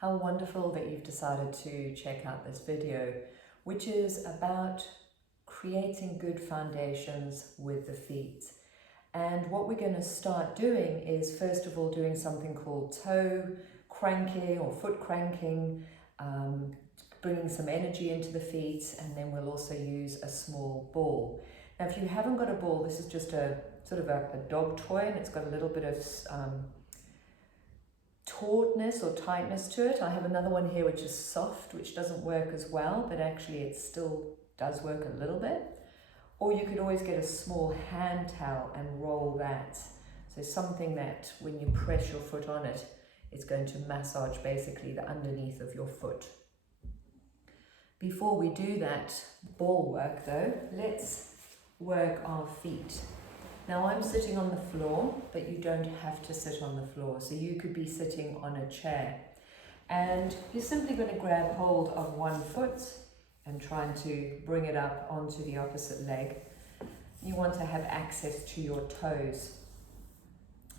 How wonderful that you've decided to check out this video, which is about creating good foundations with the feet. And what we're going to start doing is, first of all, doing something called toe cranking or foot cranking, bringing some energy into the feet, and then we'll also use a small ball. Now, if you haven't got a ball, this is just a sort of a dog toy, and it's got a little bit of tautness or tightness to it. I have another one here which is soft, which doesn't work as well, but actually it still does work a little bit. Or you could always get a small hand towel and roll that. So something that when you press your foot on it, it's going to massage basically the underneath of your foot. Before we do that ball work though, let's work our feet. Now I'm sitting on the floor, but you don't have to sit on the floor. So you could be sitting on a chair. And you're simply going to grab hold of one foot and trying to bring it up onto the opposite leg. You want to have access to your toes.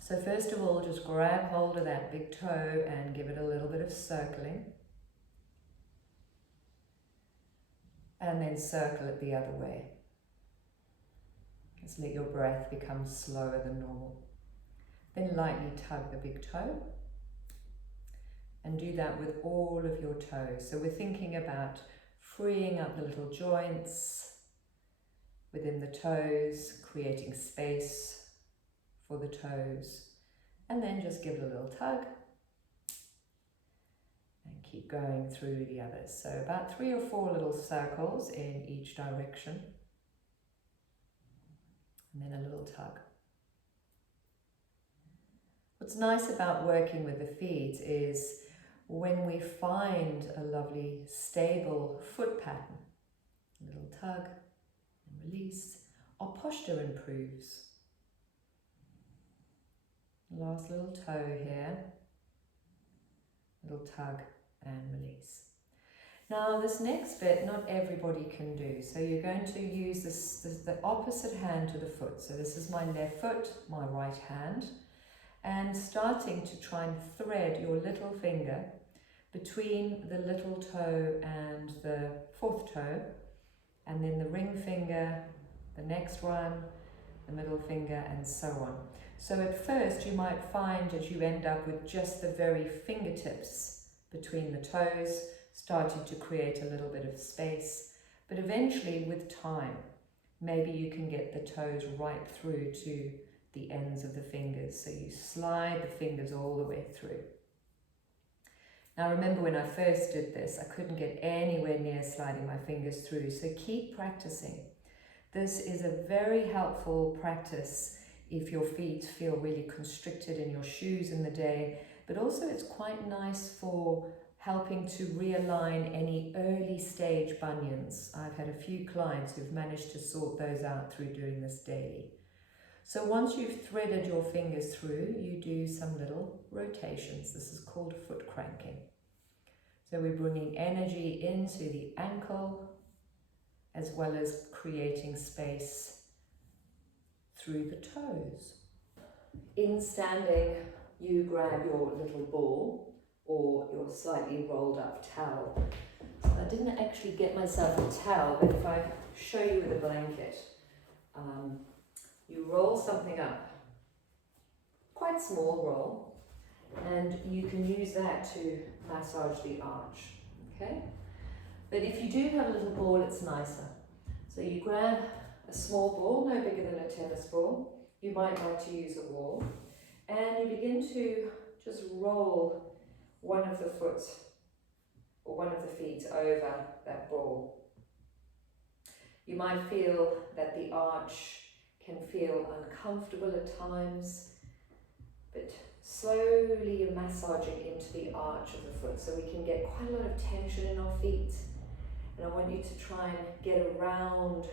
So first of all, just grab hold of that big toe and give it a little bit of circling. And then circle it the other way. Just let your breath become slower than normal. Then lightly tug the big toe. And do that with all of your toes. So we're thinking about freeing up the little joints within the toes, creating space for the toes. And then just give it a little tug. And keep going through the others. So about 3 or 4 little circles in each direction. And then a little tug. What's nice about working with the feet is when we find a lovely stable foot pattern, a little tug and release, our posture improves. Last little toe here, little tug and release. Now this next bit, not everybody can do. So you're going to use the opposite hand to the foot. So this is my left foot, my right hand. And starting to try and thread your little finger between the little toe and the 4th toe. And then the ring finger, the next one, the middle finger, and so on. So at first you might find that you end up with just the very fingertips between the toes, starting to create a little bit of space, but eventually with time, maybe you can get the toes right through to the ends of the fingers. So you slide the fingers all the way through. Now remember when I first did this, I couldn't get anywhere near sliding my fingers through, so keep practicing. This is a very helpful practice if your feet feel really constricted in your shoes in the day, but also it's quite nice for helping to realign any early stage bunions. I've had a few clients who've managed to sort those out through doing this daily. So once you've threaded your fingers through, you do some little rotations. This is called foot cranking. So we're bringing energy into the ankle as well as creating space through the toes. In standing, you grab your little ball or your slightly rolled up towel. So I didn't actually get myself a towel, but if I show you with a blanket, you roll something up, quite small roll, and you can use that to massage the arch, okay? But if you do have a little ball, it's nicer. So you grab a small ball, no bigger than a tennis ball. You might like to use a wall, and you begin to just roll one of the foot or one of the feet over that ball. You might feel that the arch can feel uncomfortable at times, but slowly you're massaging into the arch of the foot so we can get quite a lot of tension in our feet. And I want you to try and get around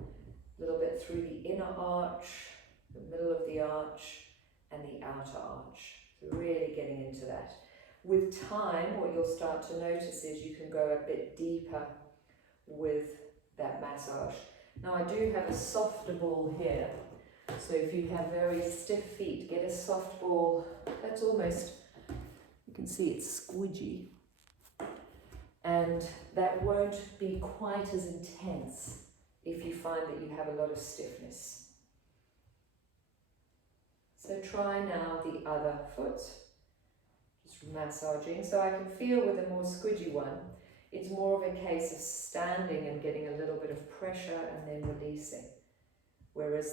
a little bit through the inner arch, the middle of the arch, and the outer arch. So really getting into that. With time, what you'll start to notice is you can go a bit deeper with that massage. Now I do have a softer ball here, so if you have very stiff feet, get a soft ball that's almost can see it's squidgy, and that won't be quite as intense if you find that you have a lot of stiffness. So try now the other foot, just massaging. So I can feel with a more squidgy one, it's more of a case of standing and getting a little bit of pressure and then releasing. Whereas